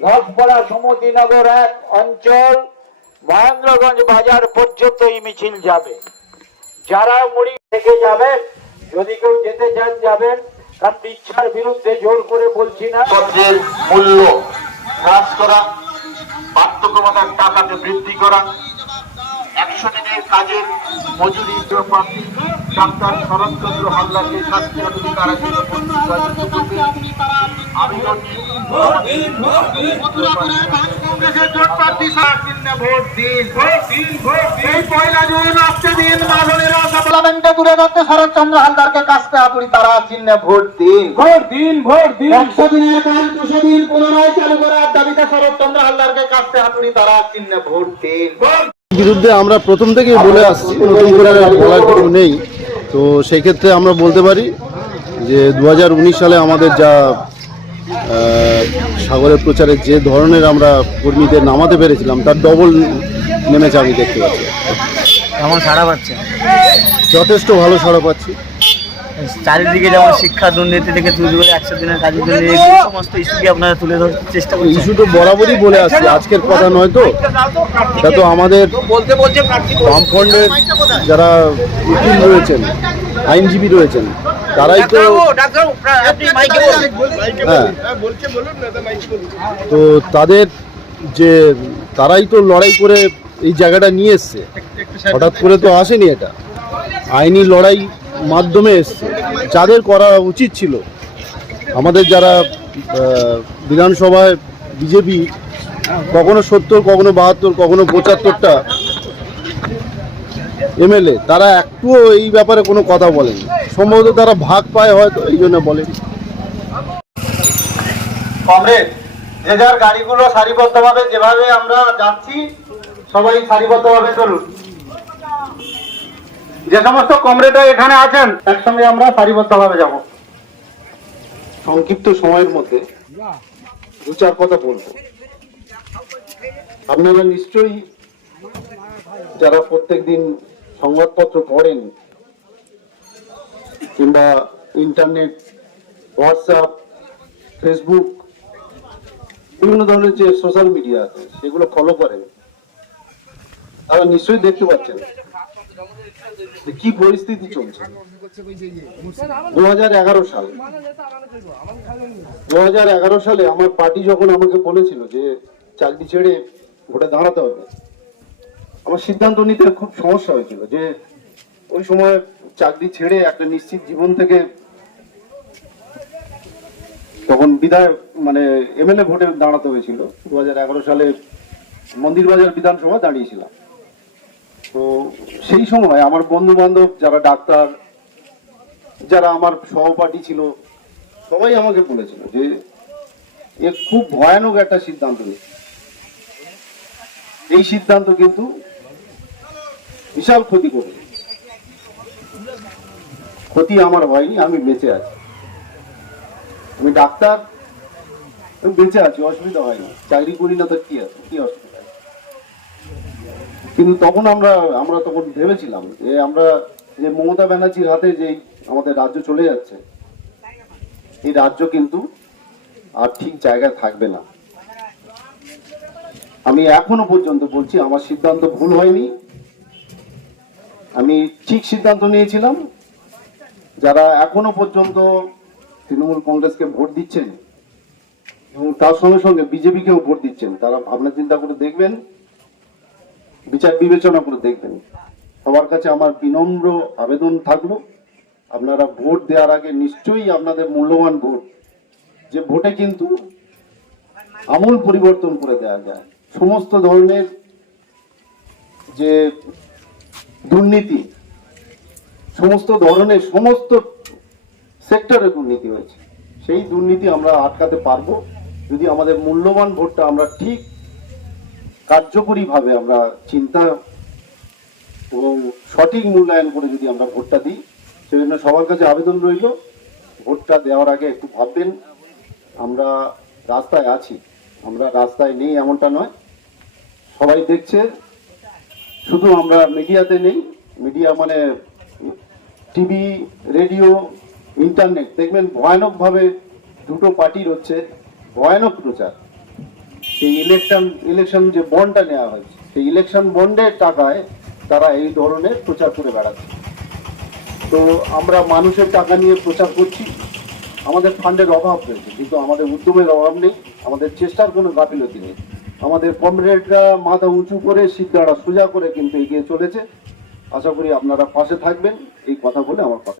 বাঘপাড়া সমতিনগর এক অঞ্চল, মহেন্দ্রগঞ্জ বাজার পর্যন্ত এই মিছিল যাবে। যারা মুড়ি থেকে যাবেন, যদি কেউ যেতে চান যাবেন কারণ ইচ্ছার বিরুদ্ধে জোর করে বলছি না। পত্রের মূল্য হ্রাস করা বাধ্যকতার টাকাতে বৃদ্ধি করা একশো দিনের কাজের মজুরি প্রার্থী ডাক্তার শরৎচন্দ্র হালদারকে শাস্তি শরৎচন্দ্র হালদারকে তারা চিহ্নে ভোট দিন। ভোট দিন ভোট দিন। একশো দিনের কাজ দুশো দিন পুনরায় চালু করার দাবিতে শরৎচন্দ্র হালদারকে কাজতে হাতুড়ি তারা চিহ্নে ভোট দিন। বিরুদ্ধে আমরা প্রথম থেকেই বলে আসছি নতুন করে বলার কিছু নেই। তো সেই ক্ষেত্রে আমরা বলতে পারি যে দু হাজার উনিশ সালে আমাদের যা সাগরের প্রচারে যে ধরনের আমরা কর্মীদের নামাতে পেরেছিলাম তার ডবল নেমেছে আমি দেখতে পাচ্ছি। কেমন সাড়া পাচ্ছে যথেষ্ট ভালো সাড়া পাচ্ছি। চারিদিকে যেমন শিক্ষা দুর্নীতি থেকে শুরু করে একশো দিনের কাজের জন্য এই সমস্ত ইস্যুকে আপনারা তুলে ধরার চেষ্টা করছেন। ইস্যু তো বরাবরই বলে আসছে আজকের কথা নয় তো। এটা তো আমাদের বলতে বলছে বামফ্রন্টের যারা উকিল রয়েছেন আইনজীবী রয়েছেন তারাই তো হ্যাঁ। তো তাদের যে তারাই তো লড়াই করে এই জায়গাটা নিয়ে এসছে। হঠাৎ করে তো আসেনি এটা। আইনি লড়াই মাধ্যমে এসছে। যাদের করা উচিত ছিল, আমাদের যারা বিধানসভায় বিজেপি কখনো সত্তর, কখনো বাহাত্তর, কখনো পঁচাত্তরটা এমএলএ, তারা একটুও এই ব্যাপারে কোনো কথা বলেনি। সম্ভবত তারা ভাগ পায় হয়তো, এই জন্য বলেনি। যে যার গাড়িগুলো সারিবদ্ধভাবে যেভাবে আমরা যাচ্ছি, সবাই সারিবদ্ধভাবে চলুন। যে সমস্ত কমরেডরা এখানে আছেন, একসঙ্গে আমরা সারিবদ্ধভাবে যাব। সংক্ষিপ্ত সময়ের মধ্যে দু চার কথা বলব। আপনারা নিশ্চয়ই যারা প্রত্যেকদিন সংবাদপত্র পড়েন কিংবা ইন্টারনেট, হোয়াটসঅ্যাপ, ফেসবুক, বিভিন্ন ধরনের যে সোশ্যাল মিডিয়া আছে, সেগুলো ফলো করেন, তারা নিশ্চয়ই দেখতে পাচ্ছেন। কি পরিস্থিতি চলছে? দু হাজার এগারো সাল। দু হাজার এগারো সালে আমার পার্টি যখন আমাকে বলেছিল যে চাকরি ছেড়ে ভোটে দাঁড়াতে হবে, আমার সিদ্ধান্ত নিতে খুব সমস্যা হয়েছিল যে ওই সময় চাকরি ছেড়ে একটা নিশ্চিত জীবন থেকে তখন বিধায়ক মানে এমএলএ ভোটে দাঁড়াতে হয়েছিল। দু সালে মন্দিরবাজার বিধানসভা দাঁড়িয়েছিলাম। তো সেই সময় আমার বন্ধু বান্ধব যারা ডাক্তার, যারা আমার সহপাঠী ছিল, সবাই আমাকে বলেছিল যে এ খুব ভয়ানক একটা সিদ্ধান্ত এই সিদ্ধান্ত কিন্তু বিশাল ক্ষতি করে ক্ষতি আমার হয়নি, আমি বেঁচে আছি। আমি ডাক্তার বেঁচে আছি, অসুবিধা হয়নি। চাকরি করি না তো কি আছে, কি অসুবিধা? কিন্তু তখন আমরা আমরা তখন ভেবেছিলাম যে আমরা যে মমতা ব্যানার্জির হাতে যে আমাদের রাজ্য চলে যাচ্ছে, এই রাজ্য কিন্তু আর ঠিক জায়গায় থাকবে না। আমি এখনও পর্যন্ত বলছি, আমার সিদ্ধান্ত ভুল হয়নি। আমি ঠিক সিদ্ধান্ত নিয়েছিলাম, যারা এখনও পর্যন্ত তৃণমূল কংগ্রেসকে ভোট দিচ্ছেন এবং তার সঙ্গে সঙ্গে বিজেপিকেও ভোট দিচ্ছেন, তারা ভাবনা চিন্তা করে দেখবেন বিচার বিবেচনা করে দেখবেন। সবার কাছে আমার বিনম্র আবেদন থাকল। আপনারা ভোট দেওয়ার আগে নিশ্চয়ই আপনাদের মূল্যবান ভোট। যে ভোটে কিন্তু আমূল পরিবর্তন করে দেওয়া যায়। সমস্ত ধরনের যে দুর্নীতি, সমস্ত ধরনের, সমস্ত সেক্টরে দুর্নীতি হয়েছে। সেই দুর্নীতি আমরা আটকাতে পারব। যদি আমাদের মূল্যবান ভোটটা আমরা ঠিক কার্যকরীভাবে আমরা চিন্তা এবং সঠিক মূল্যায়ন করে যদি আমরা ভোটটা দিই, সেজন্য সবার কাছে আবেদন রইল, ভোটটা দেওয়ার আগে একটু ভাববেন, আমরা রাস্তায় আছি, আমরা রাস্তায় নেই এমনটা নয়। সবাই দেখছে, শুধু আমরা মিডিয়াতে নেই, মিডিয়া মানে টিভি, রেডিও, ইন্টারনেট, দেখবেন ভয়ানকভাবে দুটো পার্টির হচ্ছে ভয়ানক প্রচার। সেই ইলেকশন ইলেকশন যে বন্ডটা নেওয়া হয়েছে, সেই ইলেকশন বন্ডের টাকায় তারা এই ধরনের প্রচার করে বেড়াচ্ছে। তো আমরা মানুষের টাকা নিয়ে প্রচার করছি। আমাদের ফান্ডের অভাব রয়েছে, কিন্তু আমাদের উদ্যমের অভাব নেই, আমাদের চেষ্টার কোনো গাফিলতি নেই। আমাদের কমরেডরা মাথা উঁচু করে সিদ্ধারা সোজা করে কিন্তু এগিয়ে চলেছে। আশা করি আপনারা পাশে থাকবেন। এই কথা বলে আমার কথা।